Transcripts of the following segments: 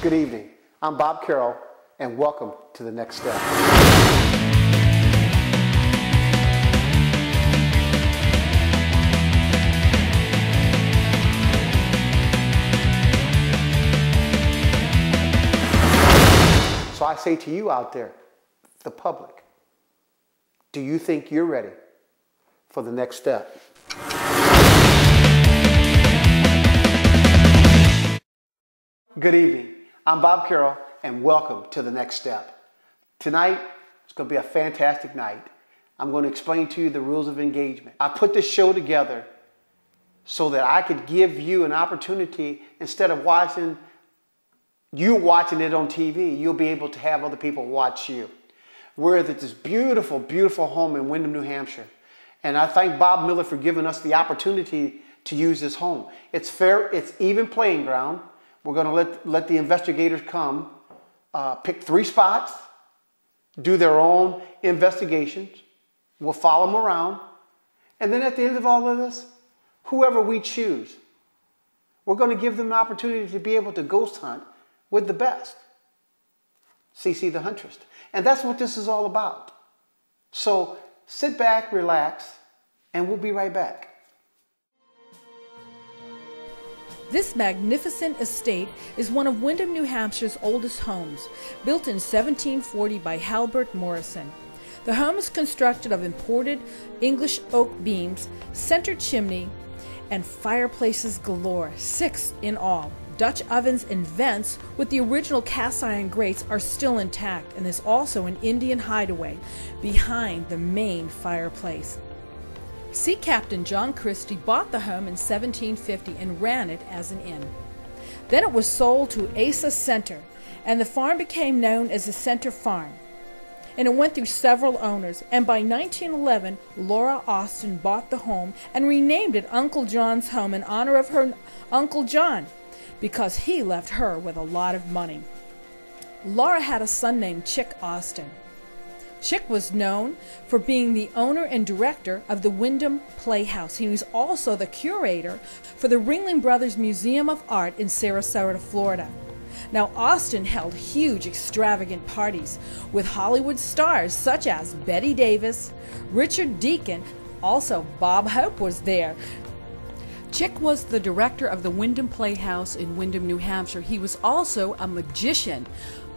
Good evening. I'm Bob Carole, and welcome to The Next Step. So I say to you out there, the public, do you think you're ready for the next step? Good evening. I'm Bob Carole, and welcome to The Next Step. Tonight, it's going to be a fantastic night. I'm going to explain to you the rules of engagement. I put this show together so that I could give you an opportunity, instead of watching it on TV, you'll be able to have other people watch you. We're at this beautiful, beautiful home in Windham, New Hampshire. And I thank Bob Miller for giving us the opportunity to use this home. It's fair, it's even playing ground. We're going to let the investigators come, pick 3 spots, do their own investigations. We'll follow them around. And then at the end of all of this, whoever we choose, we're going to give them an opportunity to be able to ghost hunt with the best. CC the Huntress. And that's what this is all about. So sit back, relax, and we'll be right back. This magnificent estate is one of Windham, New Hampshire's oldest homes, built in 1740 by Halbert Morrison. The home is constructed of imported English oak beams, center chimney, and fireplaces galore, 6 in all. Dutch ovens and vents with the original cast iron grates are still intact, and there's also an Indian hideaway behind the main fireplace. Sea Captain John Christie bought the home in 1750 and ran it as an inn. Then it was sold to Asa Center, and the farm became known as the Center Farm. And it went through several owners, and by 1911, Laura Austin bought the home and renamed it Uncle John's Home in honor of her Uncle John, because he left her with a lot of money. Laura had a son named Chick Austin. Chick was known for being the owner and director of the Windham Playhouse. He was also the curator for the Ringling Brothers Museum of Art in Sarasota, Florida. Now, Austin held huge, extravagant parties with Hollywood stars such as Bette Davis, Richard Deacon, also Bob Hope was there. Chick was the director of the Windham Playhouse in Windham, New Hampshire. He was also a magician.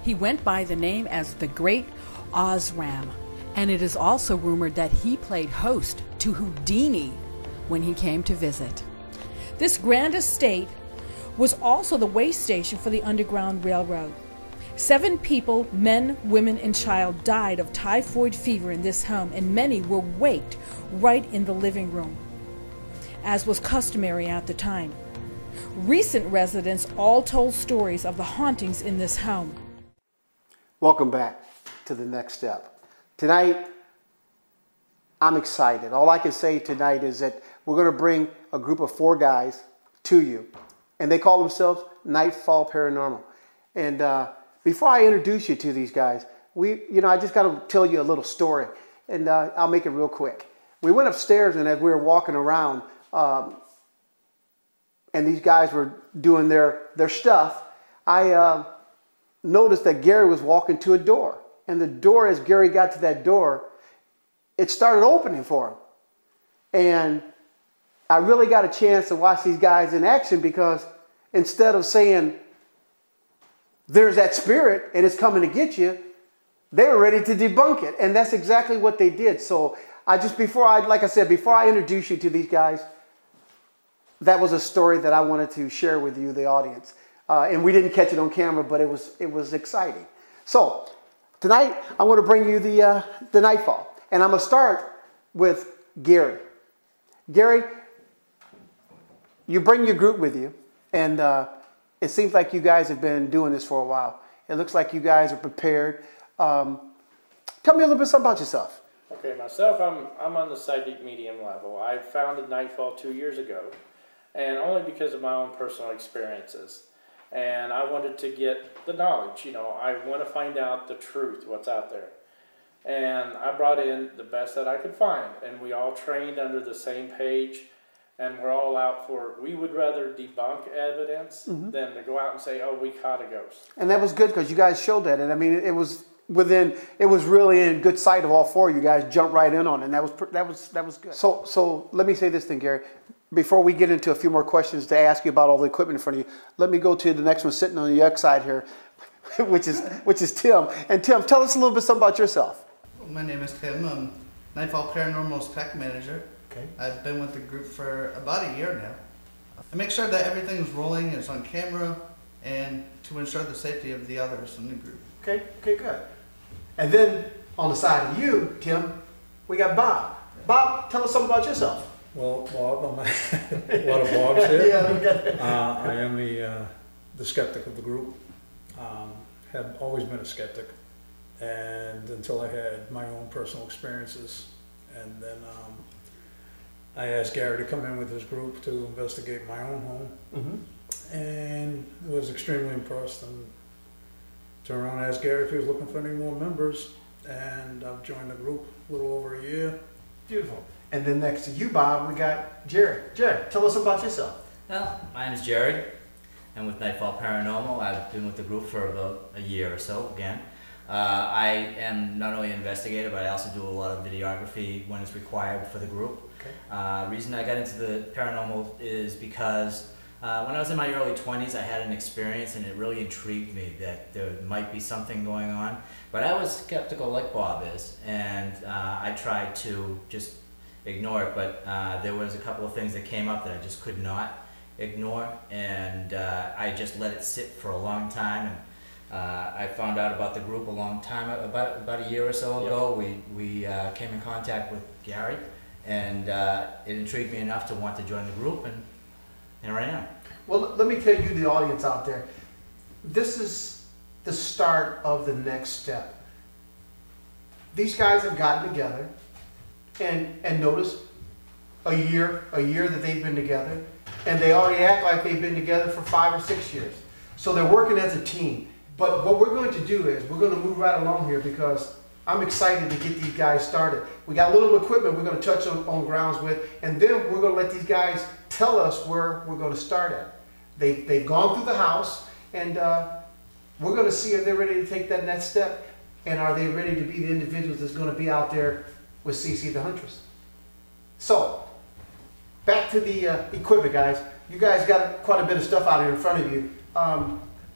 He went by the name as the Great Osram, and it is also rumored that he played host to Houdini when he came to visit. This grand estate was also the way station for the Underground Railroad. 7 people, men, women, and child, died of typhoid fever in this home, and many were waked right in the living room, as was customary at the time. Recent residents all told stories of the hauntings in this home. Welcome back to The Next Step. Tonight, I'm excited. All I can say tonight is that we're going to bring a group of 4 guys to you, and they call themselves Nightfall Paranormal. And before I introduce you to these guys, I just got to tell you a little story, and I'll make it real quick. We went upstairs, and as we were walking around, and these guys were doing their stuff, I noticed that Gary was walking to a door. And the door, as Gary got to that door, it started opening for him. And I really got a chance to watch these guys in action, because instead of saying, there's that spirit and it's coming to get you, they were ready to debunk it. And that's exactly what they did. So before I introduce you to these guys, that was a story that I wanted to share with you, the audience. And we didn't catch it on camera, but it was exciting. So tonight, I'm going to bring you the Nightfall. And I'm going to start with Gary. Gary, you bring your group with you. And it seems like you guys have been doing this for a while. It looks like you guys are prepared. Tell me a little bit something about yourself. Okay, myself, I'm on the psychic medium level. I founded Nightfall 2 years ago, and only because of my own personal experiences. And I wanted to get the knowledge, I want to find out the truth, what's out there. And I brought in the best that I could find, and we all trained under the same page, and we're all out for, we would rather debunk evidence than to go out and say, oh, we caught a ghost. And that was good because you guys showed that. And I mean, it was really in good sight of all four of you guys jumped right in on it. And that was good. So let me say this thing, Gary. Before we get into a few more questions to ask you about all the equipment in front of you, let me go to the next one sitting on the X side here, which is Tim. And Tim, tell us a little bit something about yourself. My name is Tim. I'm Nightfall Paranormal's tech manager. Okay. I've been with the group for about a year now. I make sure that everything's rolling, it's on camera, and to ensure the safety of the others in the group. Okay, good. And then on the side of you, Tim, we got Bob. Bob, tell us something about yourself. Well, Bob, I'm a lot of Bobs here. Yeah, I am the skeptic of the group. Have always been a skeptic, and until I had my own personal experiences, and then I asked Gary to come in with his group to investigate my own home, and was extremely impressed. And turned around and asked Gary if he was looking for any more members, and I've joined the group a little over a year. Beautiful. And then next to you, Bob, we got Jared. Jared, tell us about yourself. Well, my name is Jared. I'm with Nightfall Paranormal. I've been with the group for about a year or so again. I am not only an investigator, but I also do a lot of videography when it's required for the group. Okay. Reason I got into the paranormal is because when I was in my early 20s, I had an experience and it really intrigued me that there might be something going on. But I was skeptical like Bob is, and I tried to just ignore it, but there was a couple of things that came up that I just could not ignore, and I just let it sit for a long time. And I found out about the group a long time, about a year or so ago. We came in contact with Gary, and it intrigued me enough to want to join the group, and here I am. Well, let me tell you, the audience out there, this is the start of the next step. These guys have gotten together, and notice a year that they've been together, and they already act like they've been together for 5 or 6 years. So they're working as a team. But what we're going to do is we're going to move right along here because I'm excited to get these guys started. We got a little equipment we're going to touch on grounds with, and then we're going to let these guys tell us where we're going to start at. They've gone through the house, and we're going to see if they're ready to take that next step, and are they ready to be the individuals that's going to be out there with CC the Huntress. So, back to the equipment, guys. You guys got quite a bit of stuff out here in front of you.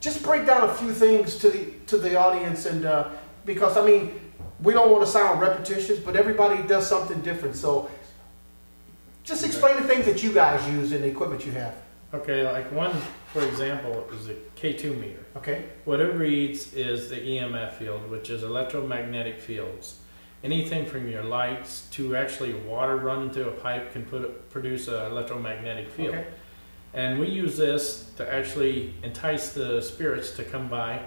Just break down a few things to the audience, and because I mean, we don't want to sound repetitious, but everybody does something different. So, just explain the things that you guys use in the equipment you have. Okay, like one, for example, is a K2 meter. Okay. What it reads is the EMF field, which is electromagnetic fields. Anything from your lights to actually water run into a pipe can produce an electromagnetic field. Okay. And we use this to actually entice the spirits to come by.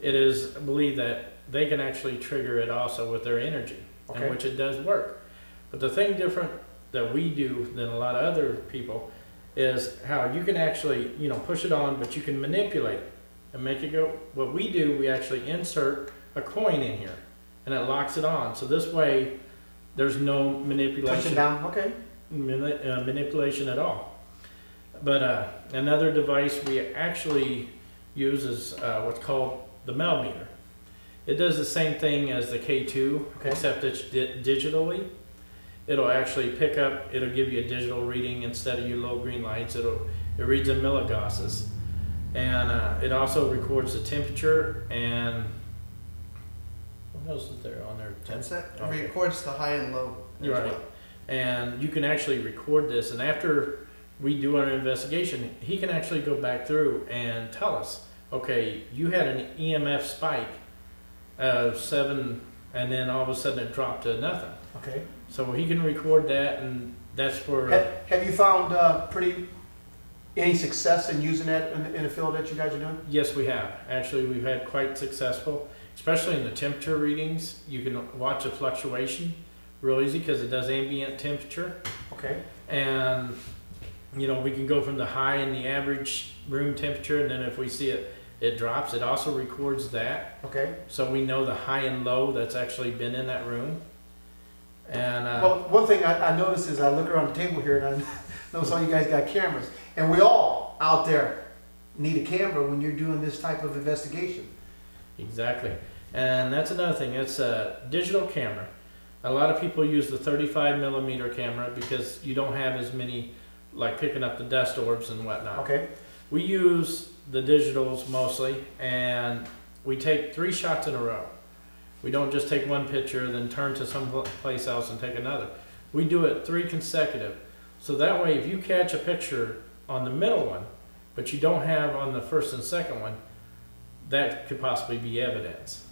It is believed that they can actually trigger it also with their energy, okay, in which it does work. But the thing different that we do than a lot of other people is how you can actually, push it on, but you can manipulate it and make it go. What we do, we actually insert a coin in here, and it locks it on. So this way, there's no manipulation. Push it down, okay. Manipulation at all. But another device we actually use is what's called the Mel meter. It does the same thing as the K2, okay, except it's digitally. It'll actually pick up, it'll give you a digital reading instead of your low green lights. It reads in milligauss. And it also records the temperature and what else is there on there? That's it. It okay, records the high and low as right, well. And you can actually record this, and after we do our investigation, he can actually go back through and tell us, okay, you had an EMF spike of 7, and then all of a sudden it dropped to nothing. Okay. So he can record that, and that's for... Have you found any success in using that in the field that you guys are doing? Yes, we have. Actually, we've had quite successful, especially in the temperature readings. You can watch the fluctuation real easy because it does ambient temperature. Okay. And, we can go from the high and the average room temperature, and then if we see it drops. It also records that. Okay. So we know the high and low that's actually been in that room. And well, one thing I noticed is I look around the table here and Notice all you guys got cameras. And we all out there need a camera when you're doing this type of investigation. Exactly. And that's another thing. It's a digital camera. A lot of people use the 35mm camera because you don't have as many, like picking up the dust orbs and whatnot. Okay. We use the digitals mostly, and we take 3 shots in a row. We don't just take one picture, then turn to some place else and take another. We do it 3 consecutive. So that way, if you catch a picture on the middle one, but you don't have on the first and second one, that could possibly be evidence.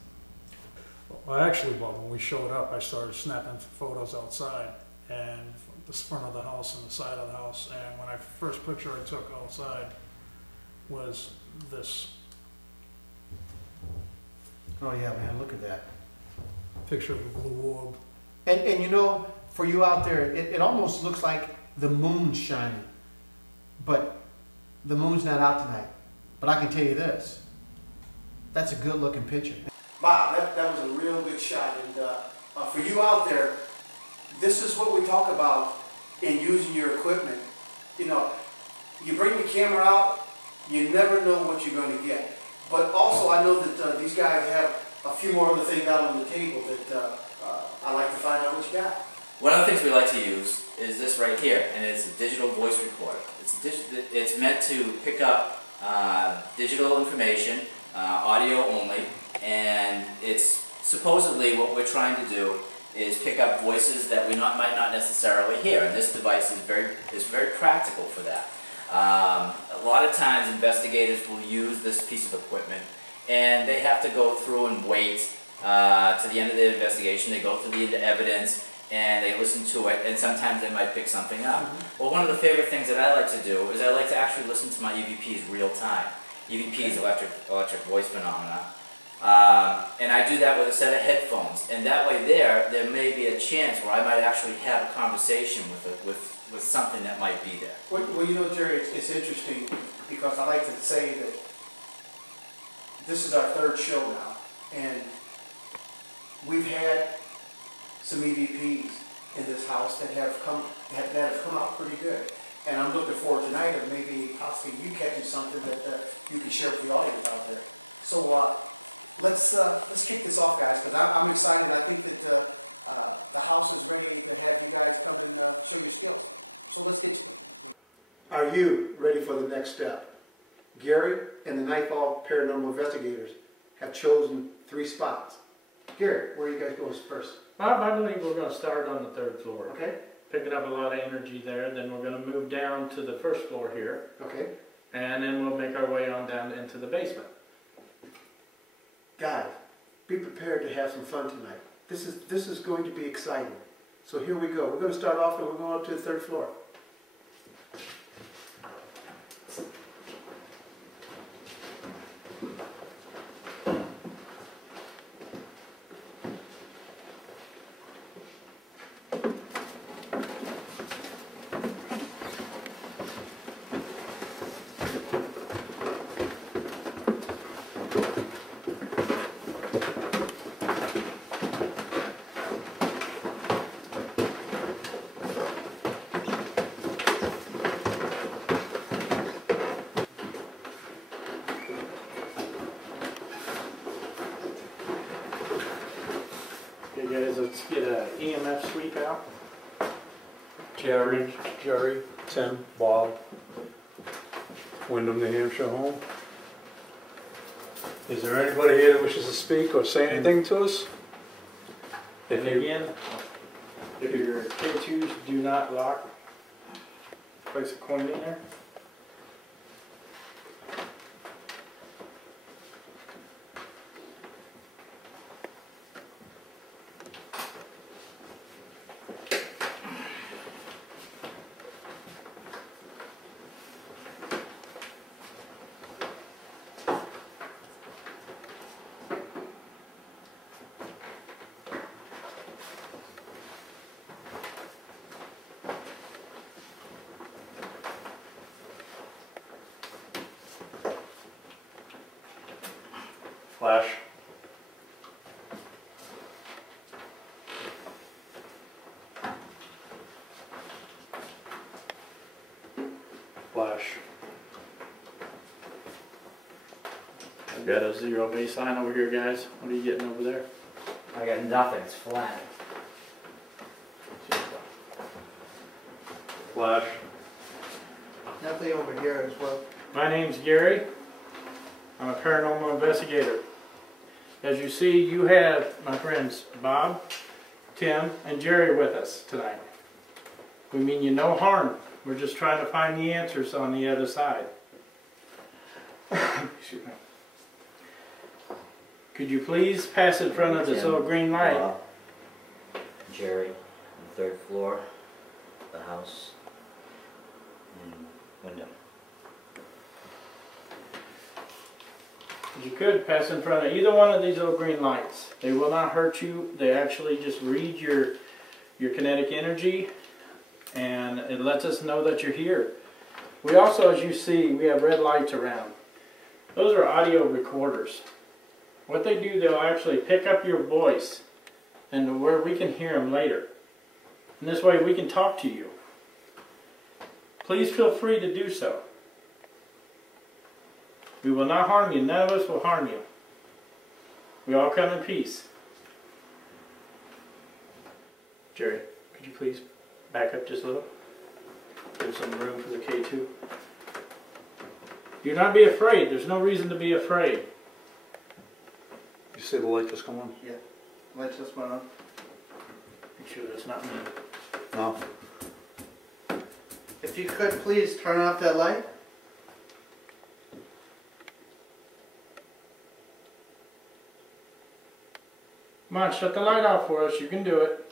Well, actually, when we showed up, I started snapping photos outside and the front of the house and the side of the house. And when first picture I took outside was this Oh yeah, man, look at that. picture of a blue orb. And you know, for you out there, it almost looks like the moon's shining. But the moon's not out tonight. But I can tell you this, that's a good looking picture. Bob, that was a real good shot. And for you out there, this is what we talk about in using your equipment. You know, you bring the camera out, you never know what you're going to get. But also I know that these guys have a few more other things out on the table that I'd like to find out what you got. One of the things we like to use is this right here, and it's a digital voice recorder. It's meant to pick up digital information, audio only, and it's supposedly what we're trying to do is pick up voices that we might not necessarily hear, and this device is very practical for that. A lot of times investigators will use this piece of equipment and they have to go through and wait to the end of the investigation. They go through the evidence and they listen to it, and sometimes they might pick something up. Well, one of the favorite things that I like to do is I like to actually listen to my EVPs real time. EVPs, electric voice phenomena. And I do that with a set of headphones, and that way there may be a chance where I might actually have a conversation with something that might be there. Well, you know, Jerry, it's interesting because I like to say that this is our 3rd show now, and we've had some EVPs in this house that have come out pretty good. And I'm looking forward tonight of maybe possibly you catching something that you can share with the audience out there. So let's kick this off, guys, because I'm excited. I think that the house is ready to have you guys come and show your skills. So let's get to it. Are you ready for the next step? Gary and the Nightfall Paranormal Investigators have chosen 3 spots. Gary, where are you guys going first? I believe we're going to start on the 3rd floor. Okay. Picking up a lot of energy there. Then we're going to move down to the 1st floor here. Okay. And then we'll make our way on down into the basement. Guys, be prepared to have some fun tonight. This is going to be exciting. So here we go. We're going to start off and we're going up to the 3rd floor. Okay guys, let's get an EMF sweep out. Jerry, Tim, Bob, Wyndham, New Hampshire home. Is there anybody here that wishes to speak or say anything to us? And again, if your K2s do not lock, place a coin in there. Flash. I've got a 0 baseline over here, guys. What are you getting over there? I got nothing. It's flat. Flash. Nothing over here as well. My name's Gary. I'm a paranormal investigator. As you see, you have my friends Bob, Tim, and Jerry with us tonight. We mean you no harm. We're just trying to find the answers on the other side. Excuse me. Could you please pass in front of this little green light? Jerry, on the 3rd floor, the house, and window. If you could pass in front of either one of these little green lights. They will not hurt you. They actually just read your kinetic energy, and it lets us know that you're here. We also, as you see, we have red lights around. Those are audio recorders. What they do, they'll actually pick up your voice and where we can hear them later. And this way we can talk to you. Please feel free to do so. We will not harm you. None of us will harm you. We all come in peace. Jerry, could you please back up just a little? Give some room for the K2. Do not be afraid. There's no reason to be afraid. You see the light just come on? Yeah. Lights just went on. Make sure that's not me. No. If you could please turn off that light. Come on, shut the light off for us. You can do it.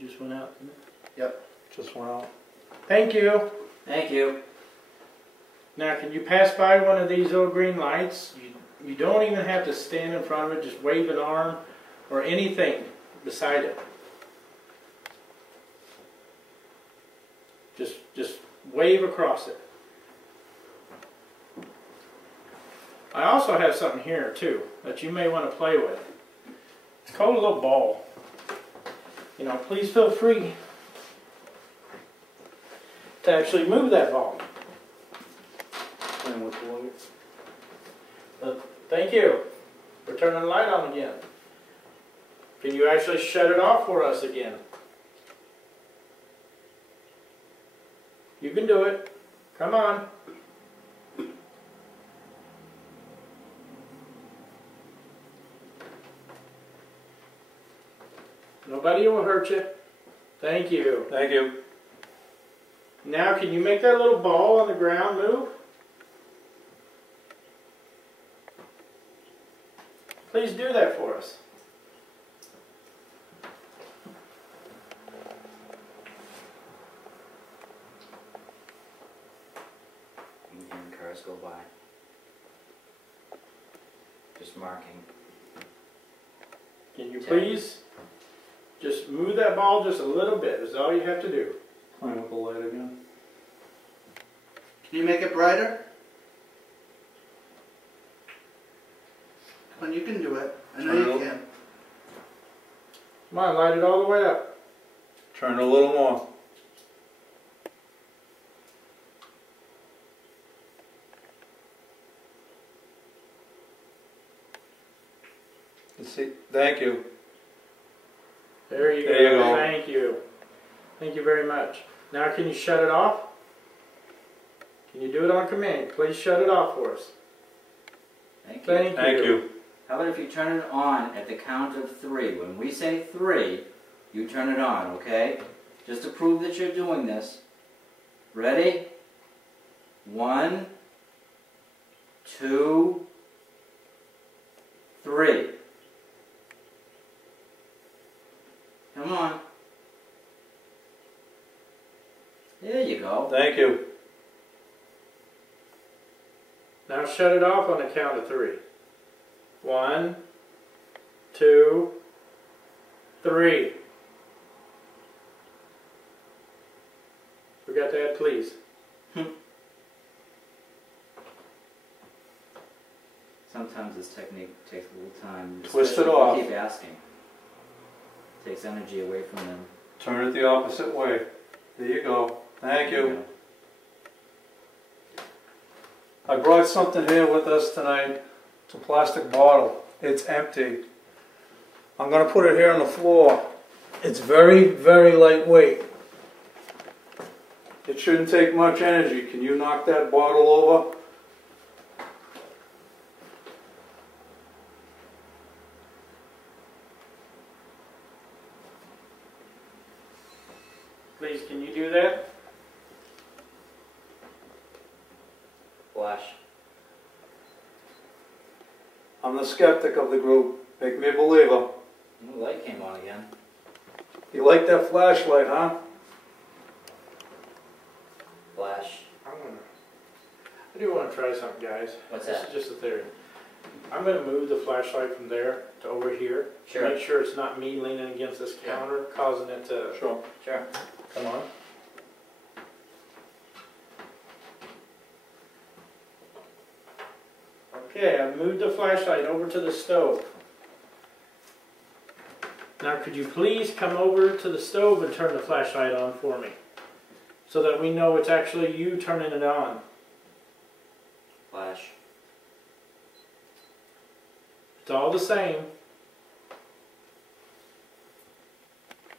Just went out, didn't it? Yep. Just went out. Thank you. Thank you. Now, can you pass by one of these little green lights? You don't even have to stand in front of it. Just wave an arm or anything beside it. Just wave across it. I also have something here too that you may want to play with. It's called a little ball. You know, please feel free to actually move that ball. Playing with the light. Thank you. We're turning the light on again. Can you actually shut it off for us again? You can do it. Come on. Nobody will hurt you. Thank you. Thank you. Now can you make that little ball on the ground move? Please do that for us. I'm hearing cars go by. Just marking. Can you please just move that ball just a little bit? That's all you have to do. Playing with the light again. Can you make it brighter? Come on, you can do it. I know you can. Come on, light it all the way up. Turn a little more. Let's see. Thank you. There you go. Thank you. Thank you very much. Now can you shut it off? Can you do it on command? Please shut it off for us. Thank you. Thank you. How about if you turn it on at the count of 3? When we say 3, you turn it on, okay? Just to prove that you're doing this. Ready? 1, 2, 3. Come on. There you go. Thank you. Now shut it off on the count of 3. 1, 2, 3. Forgot to add please. Sometimes this technique takes a little time. Twist it off. Keep asking. Takes energy away from them. Turn it the opposite way. There you go. Thank you. I brought something here with us tonight. It's a plastic bottle. It's empty. I'm going to put it here on the floor. It's very, very lightweight. It shouldn't take much energy. Can you knock that bottle over? Please, can you do that? Flash. I'm the skeptic of the group. Make me a believer. The light came on again. You like that flashlight, huh? Flash. I do want to try something, guys. What's This that? is just a theory. I'm going to move the flashlight from there to over here. Sure. To make sure it's not me leaning against this counter, causing it to Sure. Sure. come on. Okay, I moved the flashlight over to the stove. Now could you please come over to the stove and turn the flashlight on for me? So that we know it's actually you turning it on. Flash. It's all the same.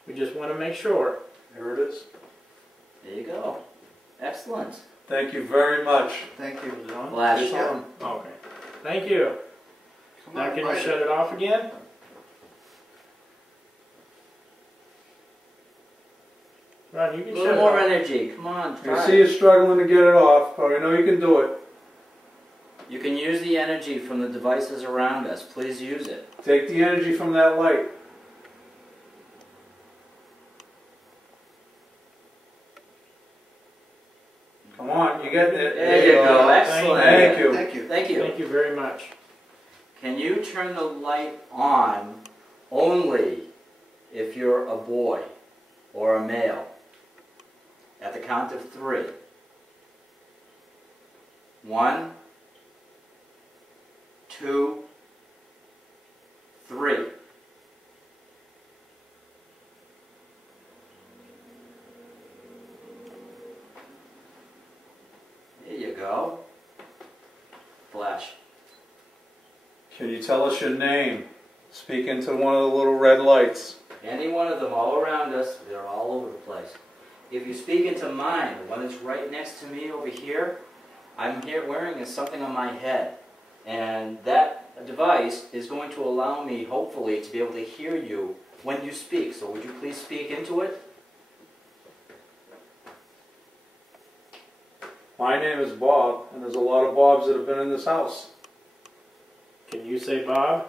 We just want to make sure. Here it is. There you go. Excellent. Thank you very much. Thank you. Is it on? Flash. It's on. Okay. Thank you. Now can you shut it off again? Ron, you A can little shut it more off. energy. Come on, You try see it. you struggling to get it off, but I know you can do it. You can use the energy from the devices around us. Please use it. Take the energy from that light. Come on, you're getting it. There you go. Thank Excellent. Thank you. Thank you. Thank you. Thank you very much. Can you turn the light on only if you're a boy or a male? At the count of 3. 1, 2, 3. There you go. Flash. Can you tell us your name? Speak into one of the little red lights. Any one of them all around us, they're all over the place. If you speak into mine, the one that's right next to me over here, I'm here wearing something on my head. And that device is going to allow me, hopefully, to be able to hear you when you speak. So would you please speak into it? My name is Bob, and there's a lot of Bobs that have been in this house. Can you say Bob?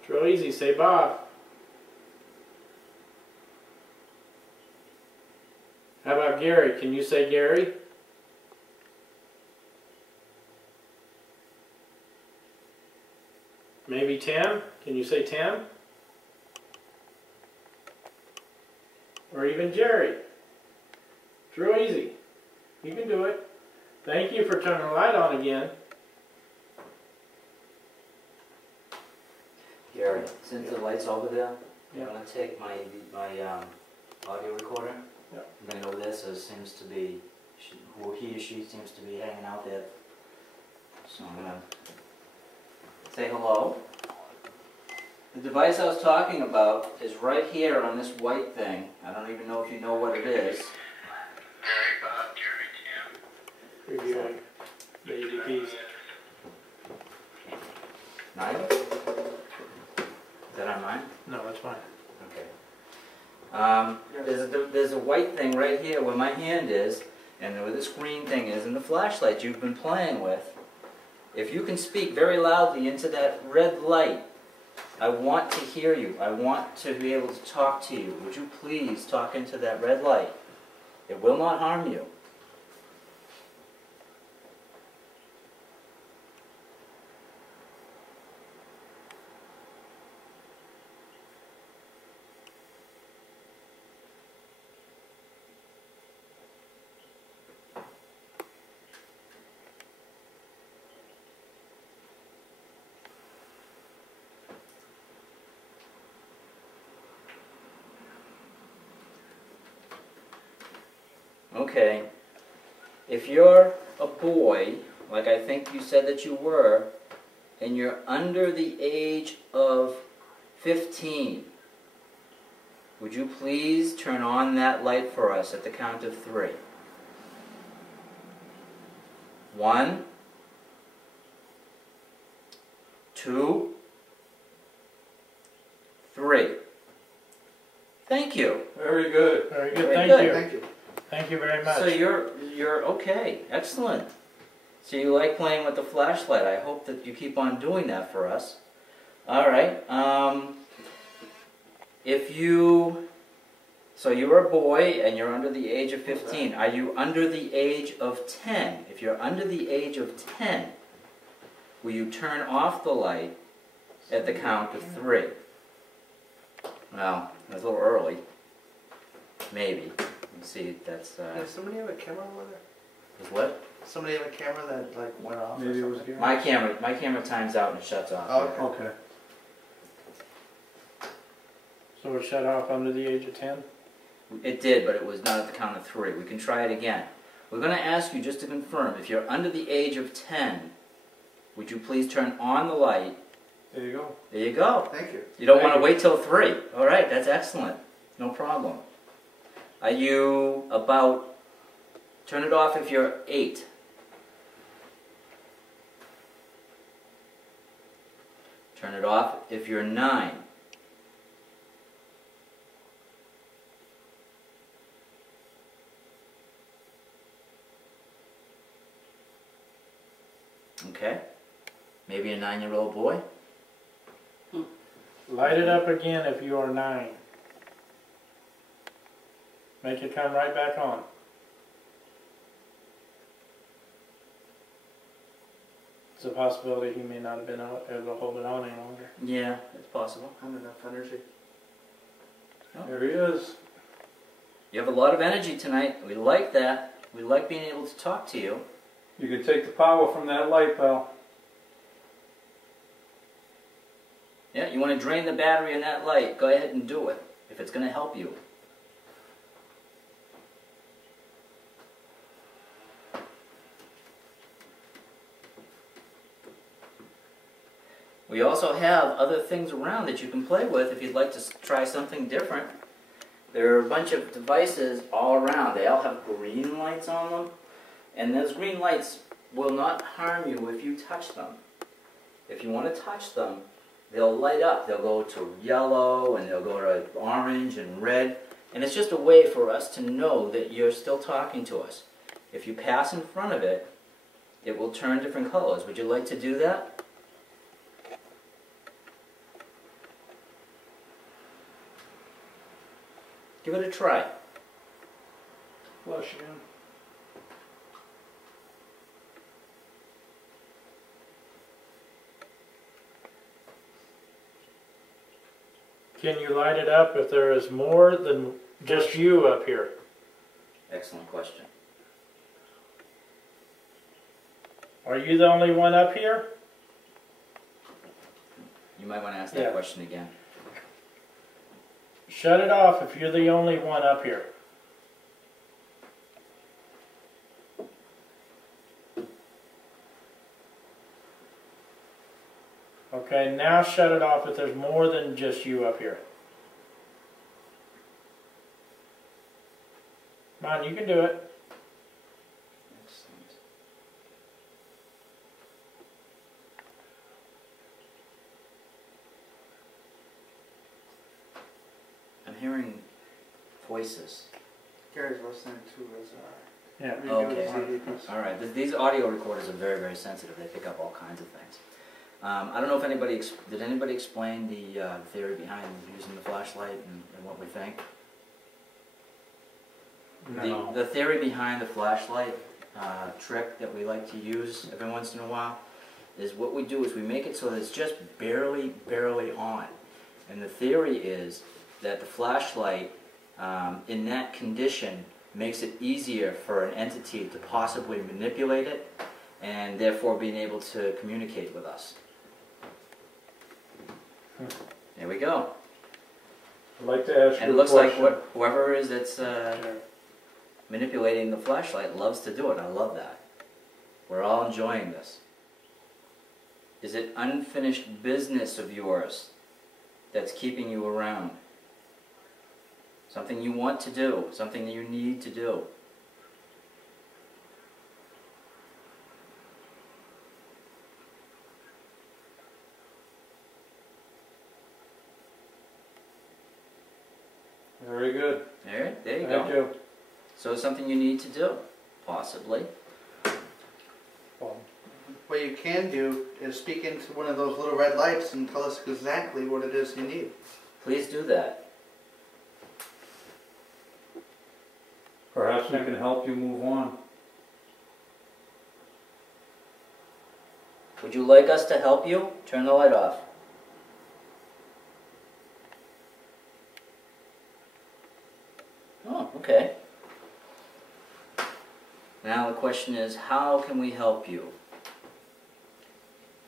It's real easy. Say Bob. How about Gary? Can you say Gary? Maybe Tim? Can you say Tim? Or even Jerry? It's real easy. You can do it. Thank you for turning the light on again. Gary, since the light's over there, Yeah. I'm going to take my audio recorder. Yeah. Bring it over there so it seems to be, he or she seems to be hanging out there. So I'm going to say hello. The device I was talking about is right here on this white thing. I don't even know if you know what it is. Reviewing the ADPs. Mine? Is that on mine? No, that's fine. Okay. There's a white thing right here where my hand is, and where this green thing is, and the flashlight you've been playing with. If you can speak very loudly into that red light, I want to hear you. I want to be able to talk to you. Would you please talk into that red light? It will not harm you. Okay. If you're a boy, like I think you said that you were, and you're under the age of 15, would you please turn on that light for us at the count of 3? 1, 2, 3. Thank you. Very good. Very good. Very Thank good. you. Thank you. Thank you very much. So you're okay. Excellent. So you like playing with the flashlight. I hope that you keep on doing that for us. All right. So you're a boy and you're under the age of 15. Are you under the age of 10? If you're under the age of 10, will you turn off the light at the count of 3? Well, that's a little early. Maybe. Let's see. That's Does somebody have a camera over there? what? Somebody have a camera that like went off Maybe it or was something? My camera times out and it shuts off. Oh, Yeah. okay. Okay. So we're shut off under the age of 10? It did, but it was not at the count of 3. We can try it again. We're going to ask you just to confirm, if you're under the age of 10, would you please turn on the light? There you go. There you go. Thank you. You don't Thank want to you. wait till 3. All right, that's excellent. No problem. Are you about... Turn it off if you're 8. Turn it off if you're 9. Okay. Maybe a 9-year-old boy. Light it up again if you are 9. Make it come right back on. It's a possibility he may not have been able to hold it on any longer. Yeah, it's possible. I have enough energy. There he is. You have a lot of energy tonight. We like that. We like being able to talk to you. You can take the power from that light, pal. Yeah, you want to drain the battery in that light, go ahead and do it, if it's going to help you. We also have other things around that you can play with if you'd like to try something different. There are a bunch of devices all around. They all have green lights on them. And those green lights will not harm you if you touch them. If you want to touch them, they'll light up. They'll go to yellow, and they'll go to orange and red. And it's just a way for us to know that you're still talking to us. If you pass in front of it, it will turn different colors. Would you like to do that? Give it a try. Flush in. Can you light it up if there is more than just you up here? Excellent question. Are you the only one up here? You might want to ask that Yeah. question again. Shut it off if you're the only one up here. Okay, now shut it off if there's more than just you up here. Come on, you can do it. Excellent. I'm hearing voices. Gary's listening to his Yeah. Okay. records. All right. These audio recorders are very, very sensitive. They pick up all kinds of things. I don't know if anybody did anybody explain the theory behind using the flashlight and what we think. No. The theory behind the flashlight trick that we like to use every once in a while is what we do is we make it so that it's just barely on. And the theory is that the flashlight in that condition makes it easier for an entity to possibly manipulate it and therefore being able to communicate with us. There we go. I'd like to ask And it you a looks like question. whoever it is that's manipulating the flashlight loves to do it. I love that. We're all enjoying this. Is it unfinished business of yours that's keeping you around? Something you want to do, something you need to do. Very good. There you Thank go. you. So it's something you need to do, possibly. What you can do is speak into one of those little red lights and tell us exactly what it is you need. Please do that. Perhaps we can help you move on. Would you like us to help you? Turn the light off. Oh, okay. Now the question is, how can we help you?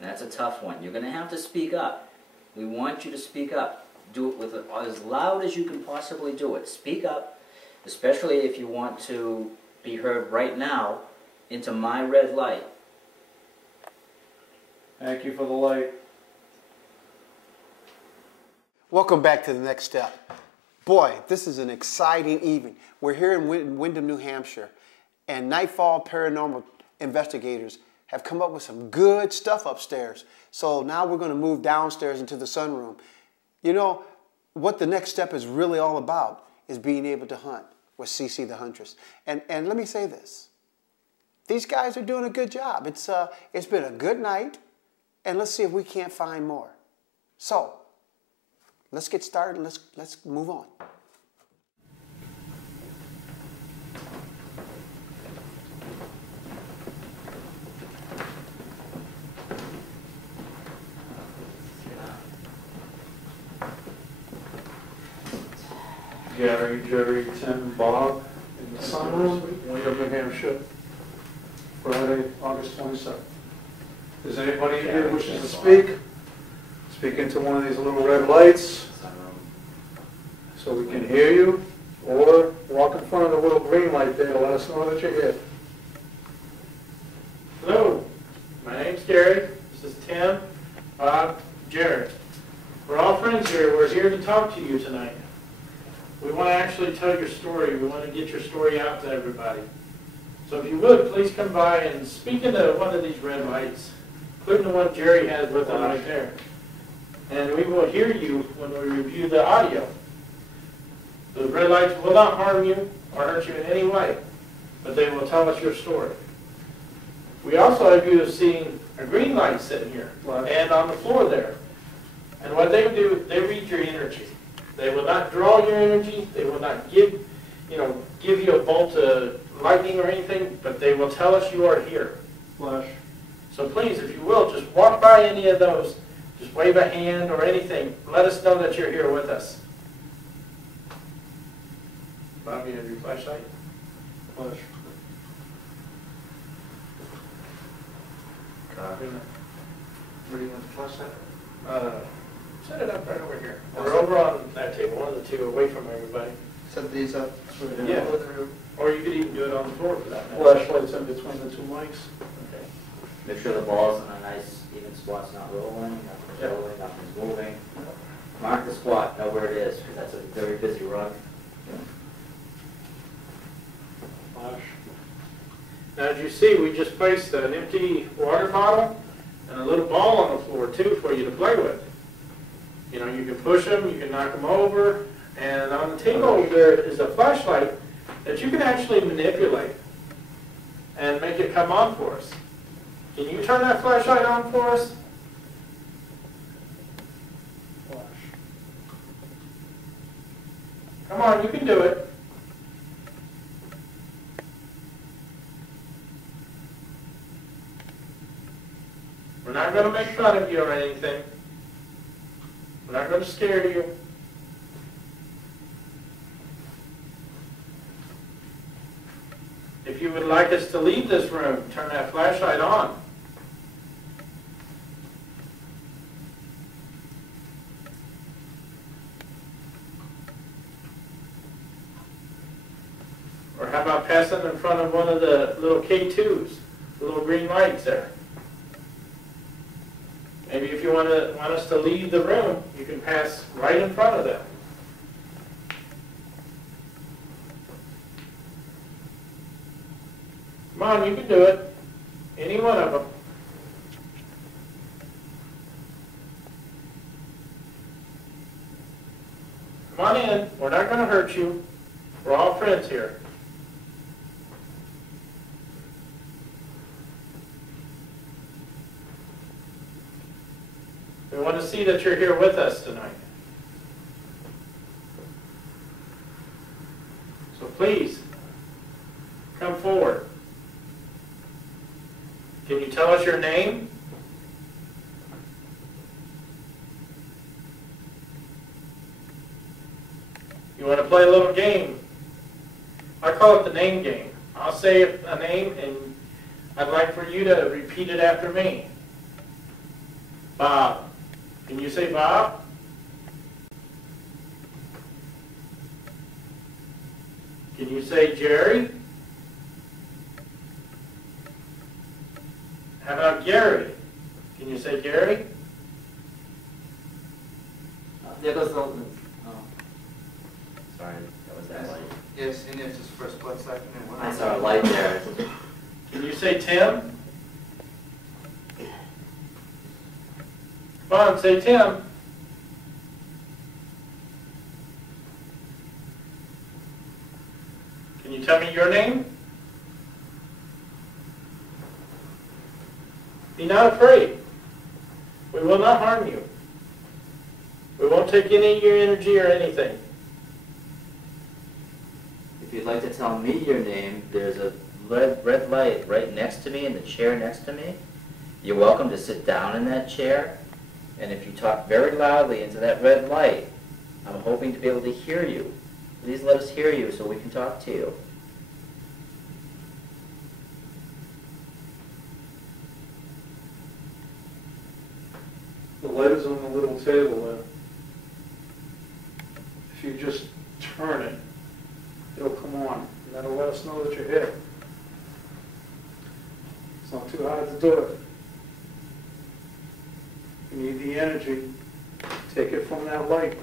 That's a tough one. You're going to have to speak up. We want you to speak up. Do it with as loud as you can possibly do it. Speak up, especially if you want to be heard right now into my red light. Thank you for the light. Welcome back to the next step. Boy, this is an exciting evening. We're here in Windham, New Hampshire, and Nightfall Paranormal investigators have come up with some good stuff upstairs. So now we're going to move downstairs into the sunroom. You know, what the next step is really all about is being able to hunt with CC the Huntress. And let me say this. These guys are doing a good job. It's been a good night, and let's see if we can't find more. So, let's get started. Let's move on. Gary, Jerry, Tim, Bob, in the sunroom, Windham, New Hampshire, Friday, August 27th. If there's anybody here who wishes to speak into one of these little red lights so we can hear you, or walk in front of the little green light there to let us know that you're here. Hello, my name's Gary. This is Tim, Bob, Jared. We're all friends here. We're here to talk to you tonight. We want to actually tell your story. We want to get your story out to everybody. So if you would, please come by and speak into one of these red lights, including the one Jerry has with him right there. And we will hear you when we review the audio. The red lights will not harm you or hurt you in any way, but they will tell us your story. We also have you seen a green light sitting here and on the floor there. And what they do, they read your energy. They will not draw your energy. They will not give you a bolt of lightning or anything, but they will tell us you are here. Flash. So please, if you will, just walk by any of those. Just wave a hand or anything. Let us know that you're here with us. Bob, you have your flashlight? Flash. Where do you want the flashlight? Set it up right over here. Or over on that table, one of the two, away from everybody. Set these up. Yeah. Or you could even do it on the floor for that matter. Flashlights in between the two mics. Okay. Make sure the ball's in a nice, even spot's not rolling, nothing's rolling, nothing's moving. Mark the spot, know where it is, because that's a very busy rug. Flash. Now, as you see, we just placed an empty water bottle and a little ball on the floor, too, for you to play with. You know, you can push them, you can knock them over, and on the table there is a flashlight that you can actually manipulate and make it come on for us. Can you turn that flashlight on for us? Flash. Come on, you can do it. We're not going to make fun of you or anything. We're not going to scare you. If you would like us to leave this room, turn that flashlight on. Or how about passing in front of one of the little K2s, the little green lights there? Maybe if you want us to leave the room, you can pass right in front of them. Come on, you can do it. Any one of them. Come on in. We're not going to hurt you. We're all friends here. We want to see that you're here with us tonight. So please, come forward. Can you tell us your name? You want to play a little game? I call it the name game. I'll say a name and I'd like for you to repeat it after me. Bob. Can you say Bob? Can you say Jerry? How about Gary? Can you say Gary? There goes the. Oh. Sorry, that was that light. Yes, and it's just for a split second. I saw a light there. Can you say Tim? Come on, say Tim. Can you tell me your name? Be not afraid. We will not harm you. We won't take any of your energy or anything. If you'd like to tell me your name, there's a red light right next to me in the chair next to me. You're welcome to sit down in that chair. And if you talk very loudly into that red light, I'm hoping to be able to hear you. Please let us hear you so we can talk to you. The light is on the little table there. If you just turn it, it'll come on, and that'll let us know that you're here. It's not too hard to do it. You need the energy, take it from that light.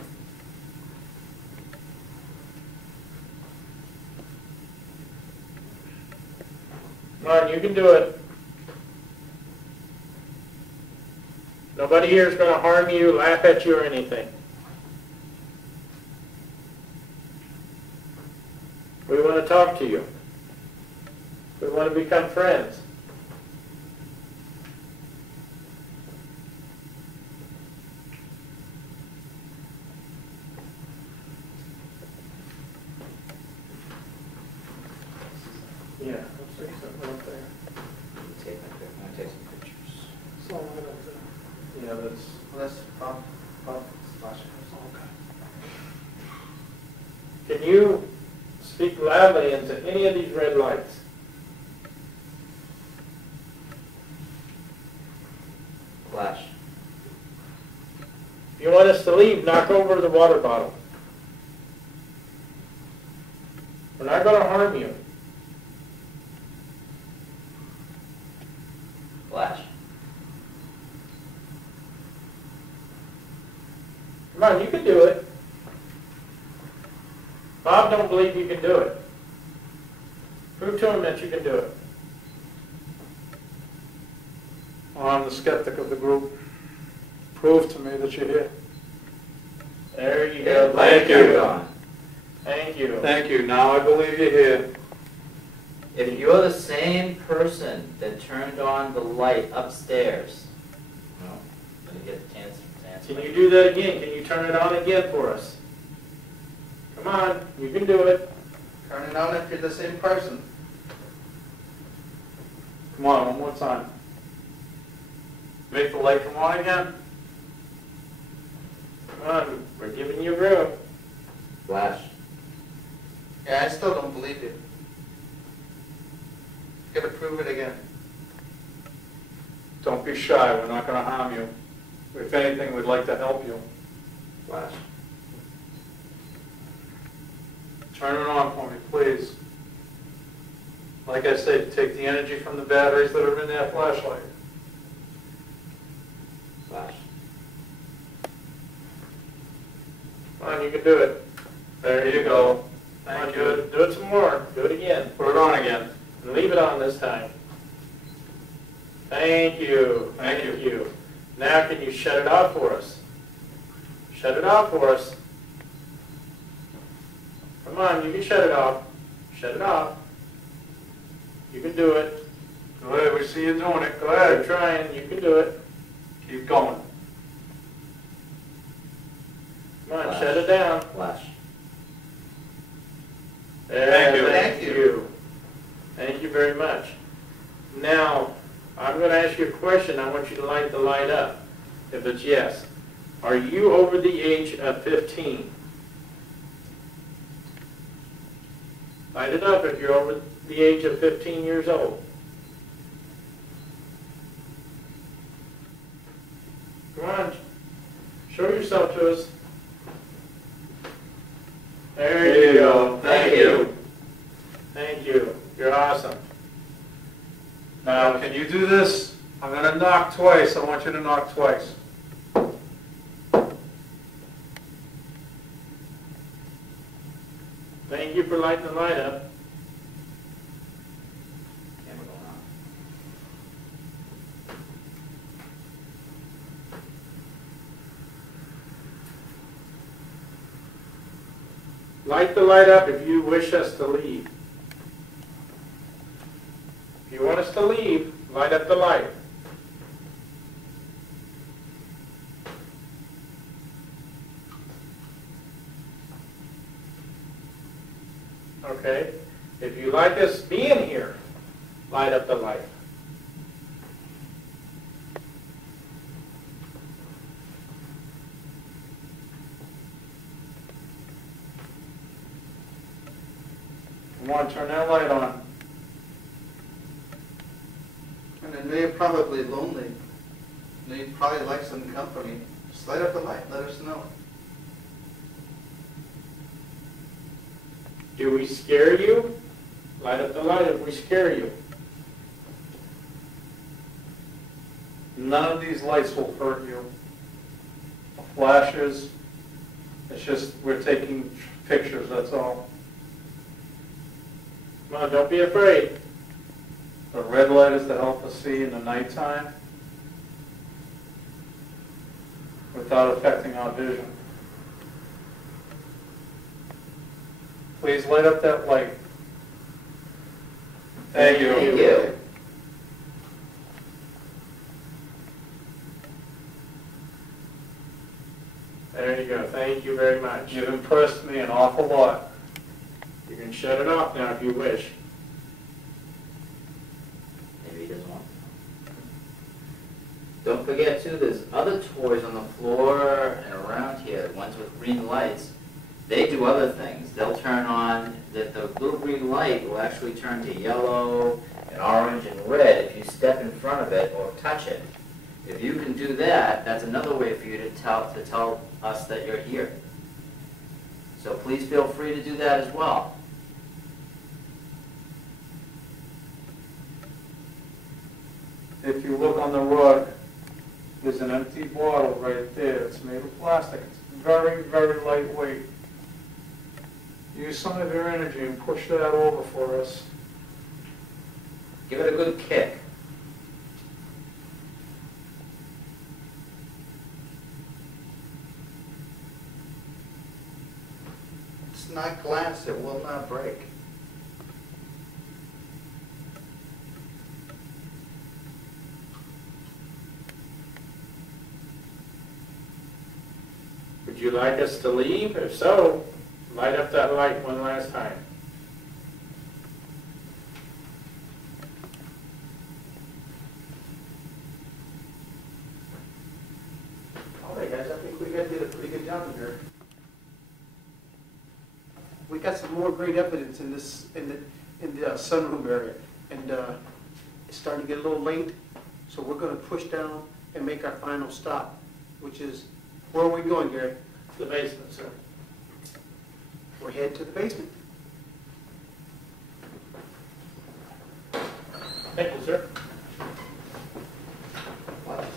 Come on, you can do it. Nobody here is going to harm you, laugh at you, or anything. We want to talk to you. We want to become friends. Yeah, let's take something up there. Take some pictures. It's all right up there. Yeah, that's... Let's pop flashing. Can you speak loudly into any of these red lights? Flash. If you want us to leave, knock over the water bottle. We're not going to harm you. Flash. Come on, you can do it. Bob don't believe you can do it. Prove to him that you can do it. Well, I'm the skeptic of the group. Prove to me that you're here. There you go. Thank you. Thank you. Thank you. Now I believe you're here. If you're the same person that turned on the light upstairs, no, let me get a chance to answer. Can you do that again? Can you turn it on again for us? Come on, you can do it. Turn it on if you're the same person. Come on, one more time. Make the light come on again. Come on, we're giving you room. Flash. Yeah, I still don't believe you. You gotta prove it again. Don't be shy. We're not going to harm you. If anything, we'd like to help you. Flash. Turn it on for me, please. Like I said, take the energy from the batteries that are in that flashlight. Flash. Come on, you can do it. There you go. Come on, Thank do you. it. Do it some more. Do it again. Put it on again. And leave it on this time. Thank you. Thank you. Now can you shut it off for us? Shut it off for us. Come on, you can shut it off. Shut it off. You can do it. Go ahead, we see you doing it. Go You're ahead. trying. You can do it. Keep going. Come on, Flash. shut it down. Flash. Thank you. Thank you. Thank you very much. Now, I'm going to ask you a question. I want you to light the light up. If it's yes. Are you over the age of 15? Light it up if you're over the age of 15 years old. Come on. Show yourself to us. There you go. Thank you. Thank you. You're awesome. Now, can you do this? I'm going to knock twice. I want you to knock twice. Thank you for lighting the light up. Camera going on. Light the light up if you wish us to leave. If you want us to leave, light up the light. Okay? If you like us being here, light up the light. Come on, turn that light on. And I know you're probably lonely. I know you'd probably like some company. Just light up the light. Let us know. Do we scare you? Light up the light if we scare you. None of these lights will hurt you. Flashes, it's just we're taking pictures, that's all. Come on, don't be afraid. The red light is to help us see in the nighttime without affecting our vision. Please light up that light. Thank you. Thank you. There you go. Thank you very much. You've impressed me an awful lot. You can shut it off now if you wish. Maybe he doesn't want to. Don't forget too, there's other toys on the floor and around here, the ones with green lights. They do other things. They'll turn on, the little green light will actually turn to yellow and orange and red if you step in front of it or touch it. If you can do that, that's another way for you to tell us that you're here. So please feel free to do that as well. If you look on the rug, there's an empty bottle right there. It's made of plastic. It's very, very lightweight. Use some of your energy and push that over for us. Give it a good kick. It's not glass. It will not break. Would you like us to leave? If so, light up that light one last time. All right, guys, I think we guys did a pretty good job in here. We got some more great evidence in this in the sunroom area, and it's starting to get a little late, so we're going to push down and make our final stop, which is, where are we going, Gary? The basement, sir. We're headed to the basement. Thank you, sir.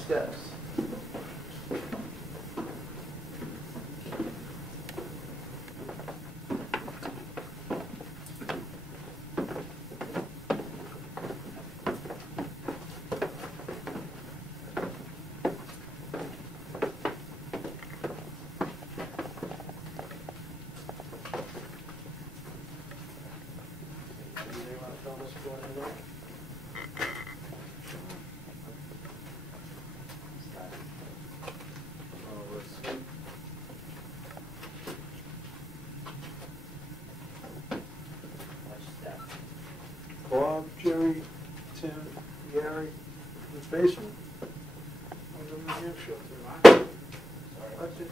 Steps. Bob, Jerry, Tim, Gary, the basement. I'm in New Hampshire. That's it.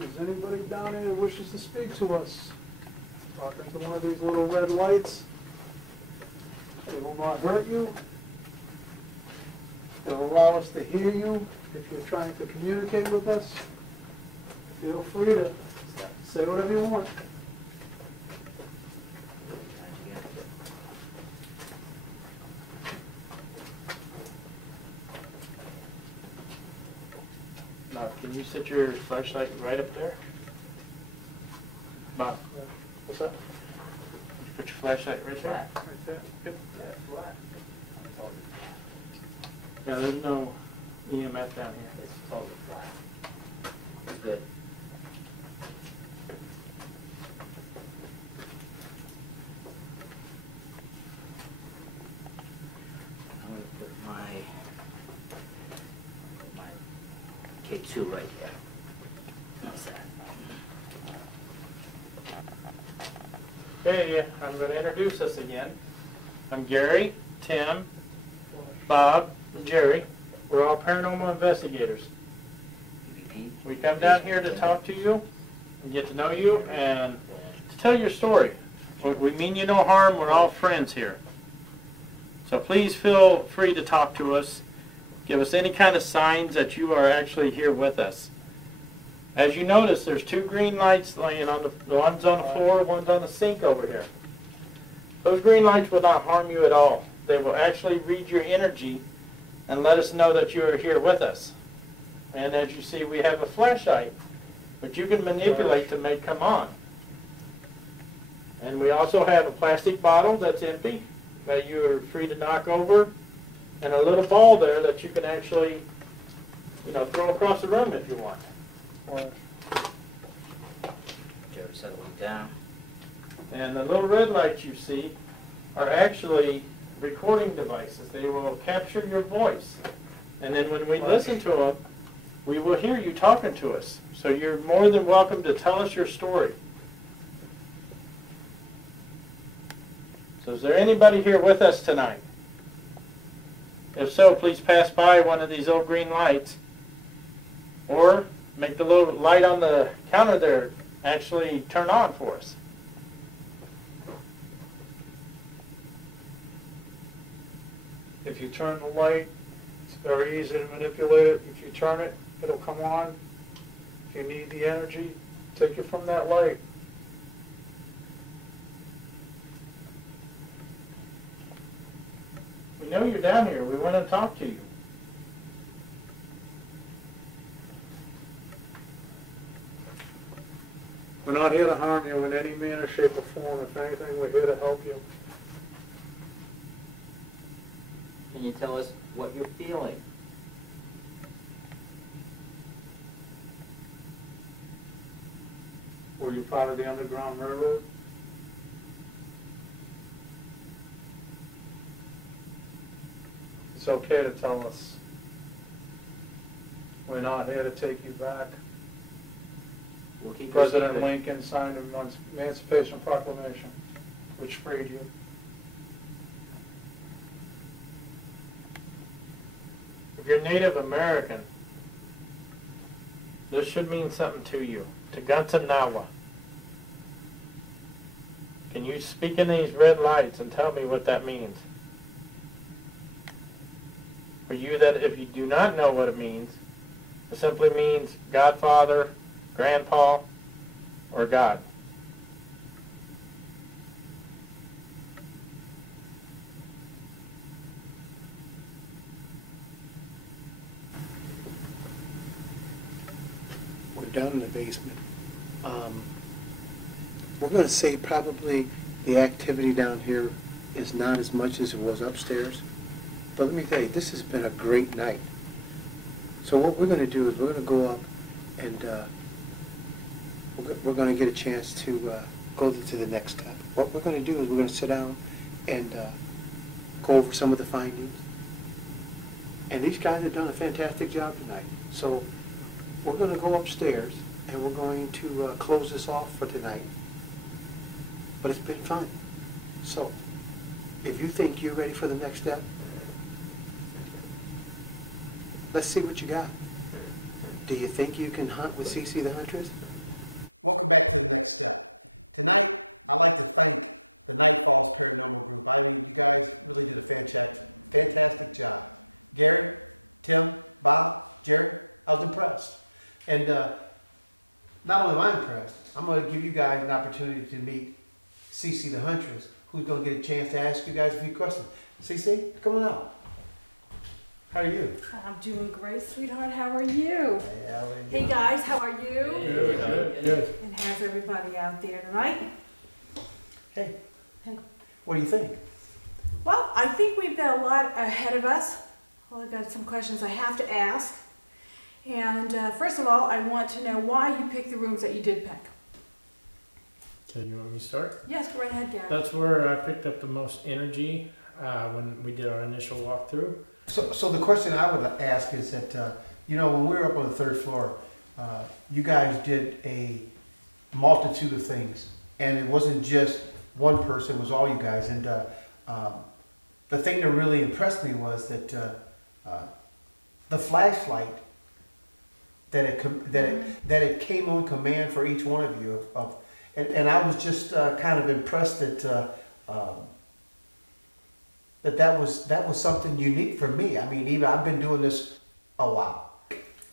Is anybody down here that wishes to speak to us? Talking to one of these little red lights. It will not hurt you. It will allow us to hear you if you're trying to communicate with us. Feel free to say whatever you want. Bob, can you set your flashlight right up there? Bob, What's that? put your flashlight right there. Right there. Yep. Yeah, there's no EMF down here. It's totally flat. It's good. I'm going to put my K2 right there. How's that? Hey, I'm going to introduce us again. I'm Gary, Tim, Bob, and Jerry. We're all paranormal investigators. We come down here to talk to you and get to know you and to tell your story. We mean you no harm. We're all friends here. So please feel free to talk to us. Give us any kind of signs that you are actually here with us. As you notice, there's two green lights laying on the one's on the floor, one's on the sink over here. Those green lights will not harm you at all. They will actually read your energy and let us know that you are here with us. And as you see, we have a flashlight, which you can manipulate to make come on. And we also have a plastic bottle that's empty that you are free to knock over, and a little ball there that you can actually, throw across the room if you want. Joe settle it down. And the little red lights you see are actually recording devices. They will capture your voice. And then when we listen to them, we will hear you talking to us. So you're more than welcome to tell us your story. So is there anybody here with us tonight? If so, please pass by one of these little green lights, or make the little light on the counter there actually turn on for us. If you turn the light, it's very easy to manipulate it. If you turn it, it'll come on. If you need the energy, take it from that light. We know you're down here. We want to talk to you. We're not here to harm you in any manner, shape, or form. If anything, we're here to help you. Can you tell us what you're feeling? Were you part of the Underground Railroad? It's okay to tell us. We're not here to take you back. We'll keep President your secret. Lincoln signed the Emancipation Proclamation, which freed you. If you're Native American, this should mean something to you. Nashua. Can you speak in these red lights and tell me what that means? For you that if you do not know what it means, it simply means Godfather, Grandpa, or God. down in the basement. We're going to say probably the activity down here is not as much as it was upstairs. But let me tell you, this has been a great night. So what we're going to do is we're going to go up and we're going to get a chance to go to the next step. What we're going to do is we're going to sit down and go over some of the findings. And these guys have done a fantastic job tonight. So we're going to go upstairs and we're going to close this off for tonight. But it's been fun. So if you think you're ready for the next step, let's see what you got. Do you think you can hunt with CC the Huntress? Welcome back to the next step. Tonight, I'd like to thank the Night Falls Paranormal Group. I mean, you guys really did a fantastic job. Gary, Tim, Bob, Jerry, I was impressed. And not only am I impressed, I'm going to give you guys an opportunity to meet CC the Huntress, who's going to get a chance to ask you guys a few questions. CC, come on out. How are you? I'm doing great, sweetheart. How are you? Hey Good. guys, how are you? Good. And how's everybody out there tonight? Hey. Hey. What do you think? Well, I think we've got a lot ahead of us. Well, I've got some questions I have to ask. And first of all, I want to know why you picked the rooms that you did pick. Okay, you want me to start? Yes, go right ahead, Gary. That's where I picked up the most energy when we did our initial walkthrough. So the question I would ask is that, when we were up on the third floor, you guys did a multitude of things. And it wasn't just one person, it was all you guys. And the thing that really impressed me was that the flashlight, that it came on command for each one of you. And I was just kind of impressed that that was something unique for me. I mean, even I've been doing this a while.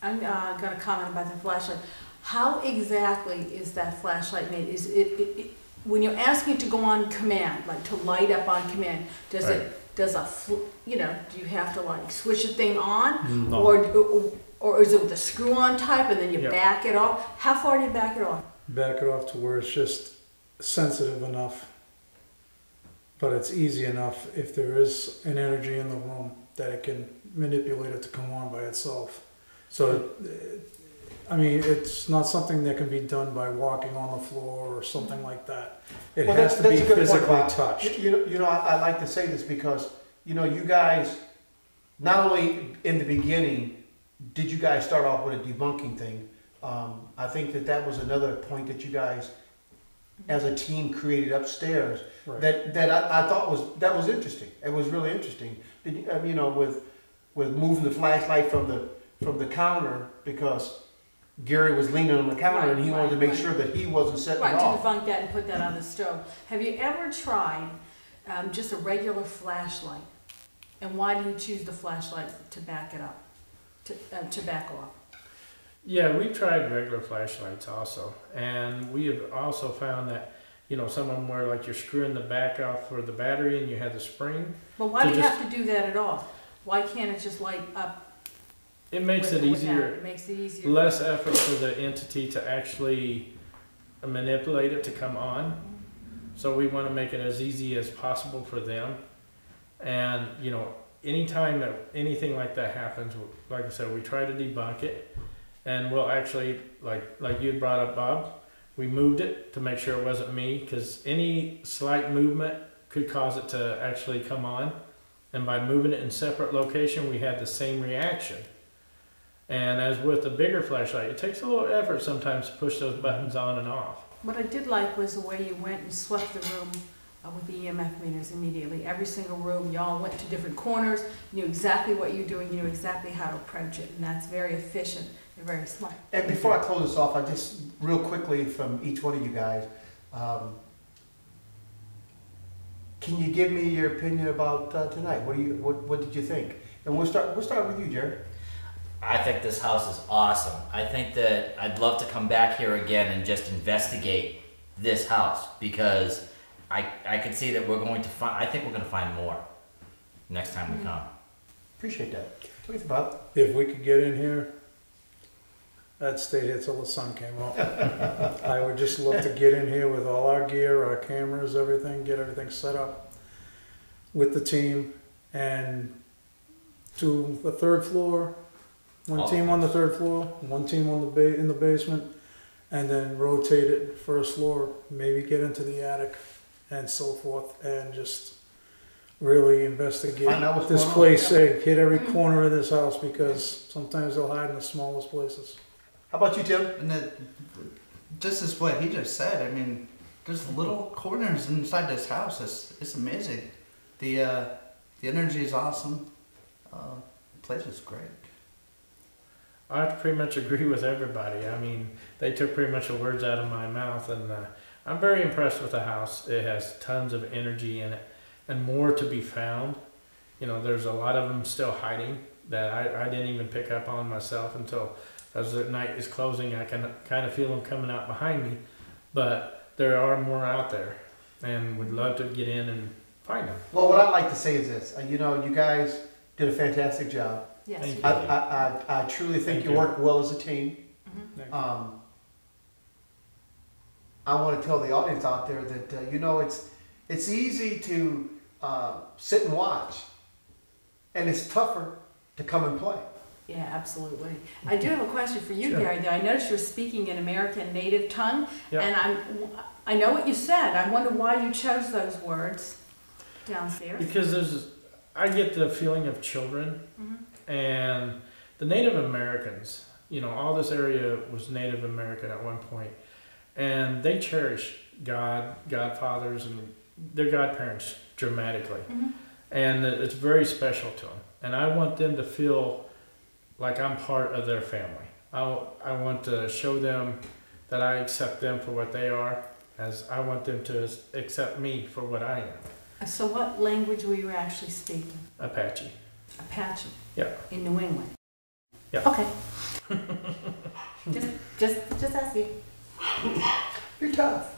I'm going to comment about the flashlight. How exactly is that flashlight made? Is it when you're asking it to go on command, like to light up on command? Do you have to like switch the thing on, No. or is it with the screw-on type and then you back it off? How far do you back it off? Back it off to where it's just sensitive enough, but it's easy enough if there is an energy in the room that it can manipulate it to come on by itself. So, I mean, it's not something that can be done by walking on the floor or something like that. It has to be physically touched. I like to say this because, you guys, not only in the beginning did you guys start off with a debunking thing, I think that was another point that you guys, as a team, created upstairs. Right. That I thought was interesting. It was really interesting. With moving the flashlight from the counter because Gary was leaning on the counter and he wanted to make sure that he wasn't setting it off. To debunk that and put that on the stove. Have you ever tried just a regular flashlight? And why do you choose the flashlight to back it up, to back off? Yeah, we tried regular flashlights also, and we have also found that some of them were like you're screwing the back off for the battery and you had the spring. But why do you have to do that at all? Why can't it just light up? It makes it easier. It makes it easier. Less effort for the entity to actually manipulate it to come on. So we want to make it as easy as possible for them. And anytime that anything like that happens, like I said, we try to debunk it. And we'll actually, like you had brought up, Bob, we moved it to make sure it wasn't me, because any slight movement could cause it to actually come on. And by moving it in separate location, we had the same reaction. And as with the bigger flashlight, it takes a little effort sometimes to push those buttons on and off. What I did like was the way you went and swept the room with the EMF meters immediately. Every single room, y'all went to different corners, knew exactly what you were doing, you knew exactly how to approach it, and that's very efficient and very smart. And before I close this off, I just real quickly from each one of you guys, can you give me your opinion about tonight? What did you think? And we'll start with you, Jerry. I think this house is awesome. I think that I'd love to come back here again and just investigate this house because I could see that we're going to find, I think we're going to find more next time we come. Appreciate that. What do you think, Bob? If we could get in here I'd stay here till the sun came up. I would just love to get in here with all our gear, our cameras, everything, get everything set up with the team and do the third floor, one team on the third floor, one team on the in the basement, and then rotate it first floor, maybe get into the attic and so forth, and just really investigate this place, hit every corner of this house, because sometimes they'll hide in the smallest places. How about you, Tim? And just as what he just said, I mean, there's little corners inside this house. It's amazing. The energy is awesome. The place is great. I have to pretty much agree with everybody. I mean, they took pretty much the words out of my mouth, and I'm very impressed with the house. It has tons of energy in it, and more to be found. You know, there's a lot of them still hiding that I didn't even pick up on myself until, as the night is closing, I can kind of feel them coming out behind me. But there are more out there, and would love to get in and find them. Well, what I'd like to say is this. You know, you guys did a fantastic job. Yes. Thank you. I truly think you work well as a team. Thank you. I want to tell the audience out there that you know, it's easy to sit and watch, and it's tougher to come and play. Yeah, absolutely. I do have a question for you, Sure. Gary, though. I noticed you were speaking in American Native tongue, Yeah. and I know what you said. I wonder why you chose those words downstairs. Because I get the feeling of children, and the Native Americans, you know, all this area was Native American at one point, and they cherish God, godfathers, and their godparents dramatically. And it's very special to them. And I want them to feel like I'm part of their family. I want to show them that I accept them for what they are, as I want them to accept me for what I am. So what language were you actually speaking? Apache. Apache? Yeah. In New England? Yeah. Okay. just asking. You're tough.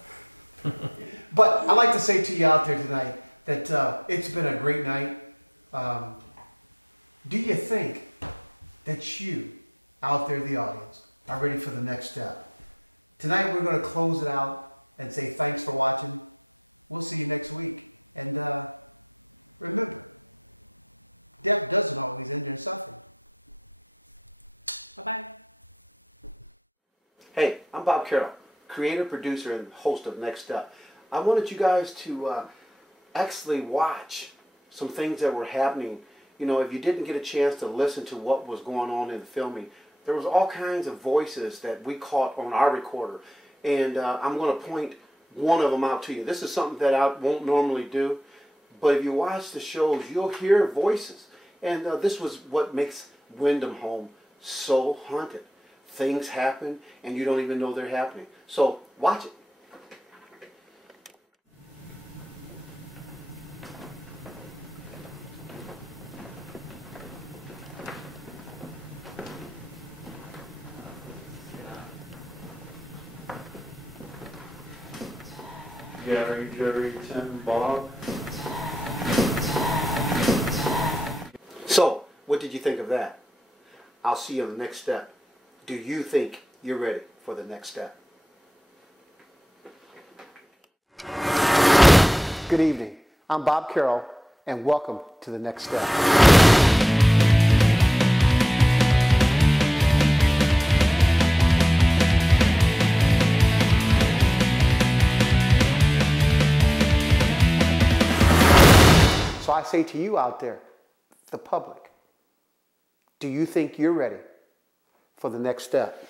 But I'd like to say to you out there tonight that it's been a great night. Do you think that you, out there in the audience, are ready for the next step? Tonight we're going to close it out and say thanks for watching. We'll see you next week. And remember, death doesn't always end in suffering. Bye-bye. Hey, I'm Bob Carole, creator, producer, and host of Next Step. I wanted you guys to actually watch some things that were happening. You know, if you didn't get a chance to listen to what was going on in the filming, there was all kinds of voices that we caught on our recorder. And I'm going to point one of them out to you. This is something that I won't normally do, but if you watch the shows, you'll hear voices. And this was what makes Wyndham Home so haunted. Things happen, and you don't even know they're happening. So, watch it. Gary, Jerry, Tim, Bob. So, what did you think of that? I'll see you on the next step. Do you think you're ready for the next step? Good evening. I'm Bob Carole, and welcome to the next step. So I say to you out there, the public, do you think you're ready for the next step?